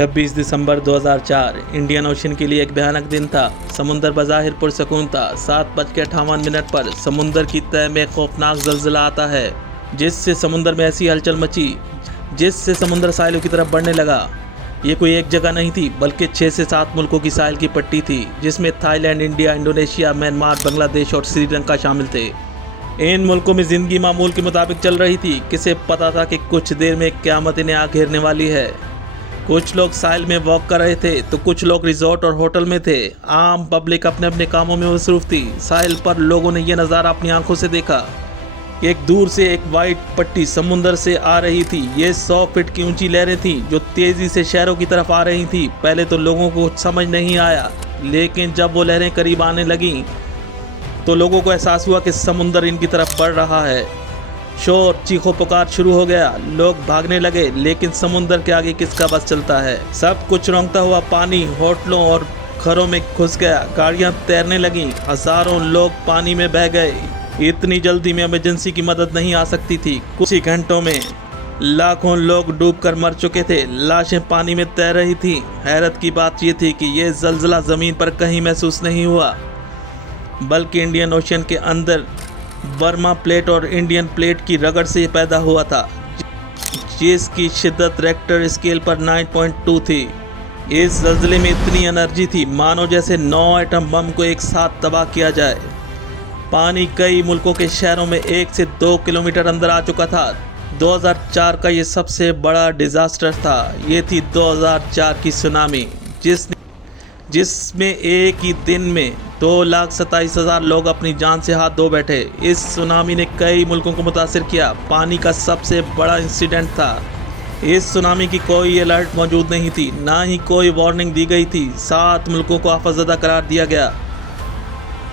26 दिसंबर 2004 Indian ocean के लिए एक भयानक दिन था। समुंदर बज़ाहिर पुरसकून था। 7:58 पर समुंदर की तह में खौफनाक ज़लज़ला आता है, जिससे समुंदर में ऐसी हलचल मची जिससे समुंदर साहिलों की तरफ बढ़ने लगा। ये कोई एक जगह नहीं थी, बल्कि 6 से 7 मुल्कों की साहिल की पट्टी थी, जिसमें Thailand, India, Indonesia, Myanmar, Bangladesh और श्रीलंका शामिल थे। इन मुल्कों में ज़िंदगी मामूल के मुताबिक चल रही थी। किसे पता था कि कुछ देर में क़यामत इन्हें आ घेरने वाली है। कुछ लोग साहिल में वॉक कर रहे थे तो कुछ लोग रिजॉर्ट और होटल में थे। आम पब्लिक अपने अपने कामों में मसरूफ थी। साहिल पर लोगों ने यह नज़ारा अपनी आंखों से देखा। एक दूर से एक वाइट पट्टी समुंदर से आ रही थी। ये 100 फीट की ऊंची लहरें थीं जो तेज़ी से शहरों की तरफ आ रही थीं। पहले तो लोगों को समझ नहीं आया, लेकिन जब वो लहरें करीब आने लगीं तो लोगों को एहसास हुआ कि समुंदर इनकी तरफ बढ़ रहा है। शोर, चीखों पुकार शुरू हो गया। लोग भागने लगे, लेकिन समुंदर के आगे किसका बस चलता है। सब कुछ रौंदता हुआ पानी होटलों और घरों में घुस गया। गाड़ियां तैरने लगीं। हजारों लोग पानी में बह गए। इतनी जल्दी में इमरजेंसी की मदद नहीं आ सकती थी। कुछ ही घंटों में लाखों लोग डूबकर मर चुके थे। लाशें पानी में तैर रही थीं। हैरत की बात यह थी कि यह जलजला ज़मीन पर कहीं महसूस नहीं हुआ, बल्कि इंडियन ओशन के अंदर बर्मा प्लेट और इंडियन प्लेट की रगड़ से पैदा हुआ था, जिसकी शिद्दत रेक्टर स्केल पर 9.2 थी। इस जल्जले में इतनी एनर्जी थी मानो जैसे 9 एटम बम को एक साथ तबाह किया जाए। पानी कई मुल्कों के शहरों में 1 से 2 किलोमीटर अंदर आ चुका था। 2004 का ये सबसे बड़ा डिज़ास्टर था। ये थी 2004 की सुनामी, जिसमें एक ही दिन में 2,27,000 लोग अपनी जान से हाथ धो बैठे। इस सुनामी ने कई मुल्कों को मुतासिर किया। पानी का सबसे बड़ा इंसिडेंट था। इस सुनामी की कोई अलर्ट मौजूद नहीं थी, ना ही कोई वार्निंग दी गई थी। 7 मुल्कों को आफतज़दा करार दिया गया।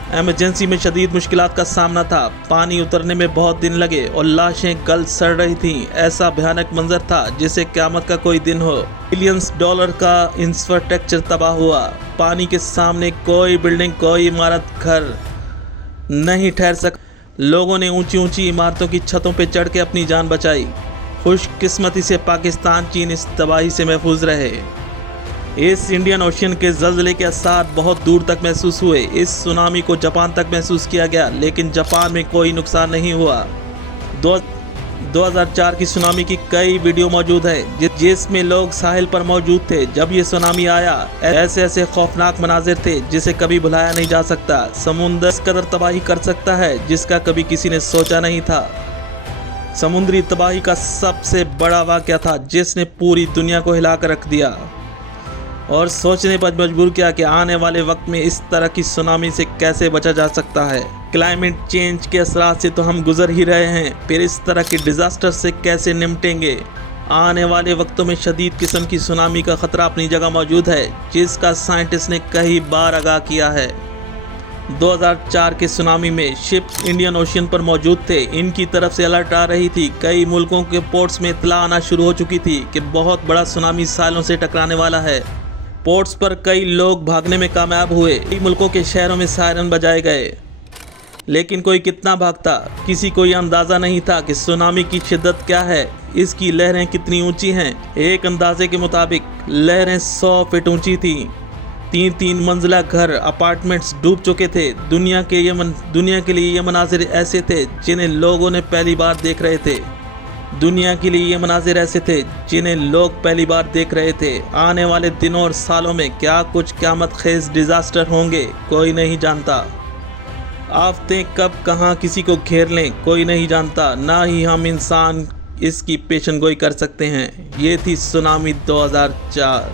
एमरजेंसी में शदीद मुश्किलात का सामना था। पानी उतरने में बहुत दिन लगे और लाशें गल सड़ रही थीं। ऐसा भयानक मंजर था जिसे क़यामत का कोई दिन हो। बिलियंस डॉलर का इंफ्रास्ट्रक्चर तबाह हुआ। पानी के सामने कोई बिल्डिंग, कोई इमारत, घर नहीं ठहर सका। लोगों ने ऊंची ऊंची इमारतों की छतों पर चढ़ के अपनी जान बचाई। खुशकिस्मती से पाकिस्तान, चीन इस तबाही से महफूज रहे। इस इंडियन ओशन के ज़लज़ले के असर बहुत दूर तक महसूस हुए। इस सुनामी को जापान तक महसूस किया गया, लेकिन जापान में कोई नुकसान नहीं हुआ। 2004 की सुनामी की कई वीडियो मौजूद है जिसमें लोग साहिल पर मौजूद थे जब ये सुनामी आया। ऐसे खौफनाक मनाजिर थे जिसे कभी भुलाया नहीं जा सकता। समुंदर इस कदर तबाही कर सकता है जिसका कभी किसी ने सोचा नहीं था। समुद्री तबाही का सबसे बड़ा वाक़या था जिसने पूरी दुनिया को हिलाकर रख दिया और सोचने पर मजबूर किया कि आने वाले वक्त में इस तरह की सुनामी से कैसे बचा जा सकता है। क्लाइमेट चेंज के असरात से तो हम गुजर ही रहे हैं, फिर इस तरह के डिज़ास्टर से कैसे निपटेंगे। आने वाले वक्तों में शदीद किस्म की सुनामी का ख़तरा अपनी जगह मौजूद है, जिसका साइंटिस्ट ने कई बार आगाह किया है। 2004 के सुनामी में शिप इंडियन ओशन पर मौजूद थे। इनकी तरफ से अलर्ट आ रही थी। कई मुल्कों के पोर्ट्स में इत्तला आना शुरू हो चुकी थी कि बहुत बड़ा सुनामी साहिलों से टकराने वाला है। पोर्ट्स पर कई लोग भागने में कामयाब हुए। कई मुल्कों के शहरों में सायरन बजाए गए, लेकिन कोई कितना भागता, किसी को यह अंदाज़ा नहीं था कि सुनामी की शिद्दत क्या है, इसकी लहरें कितनी ऊंची हैं। एक अंदाजे के मुताबिक लहरें 100 फीट ऊंची थीं। 3-3 मंजिला घर, अपार्टमेंट्स डूब चुके थे। दुनिया के लिए ये मनाजिर ऐसे थे जिन्हें लोगों ने पहली बार देख रहे थे। दुनिया के लिए ये मनाजिर ऐसे थे जिन्हें लोग पहली बार देख रहे थे। आने वाले दिनों और सालों में क्या कुछ क़यामत खेज़ डिज़ास्टर होंगे, कोई नहीं जानता। आफतें कब कहाँ किसी को घेर लें, कोई नहीं जानता। ना ही हम इंसान इसकी पेशेनगोई कर सकते हैं। ये थी सुनामी 2004।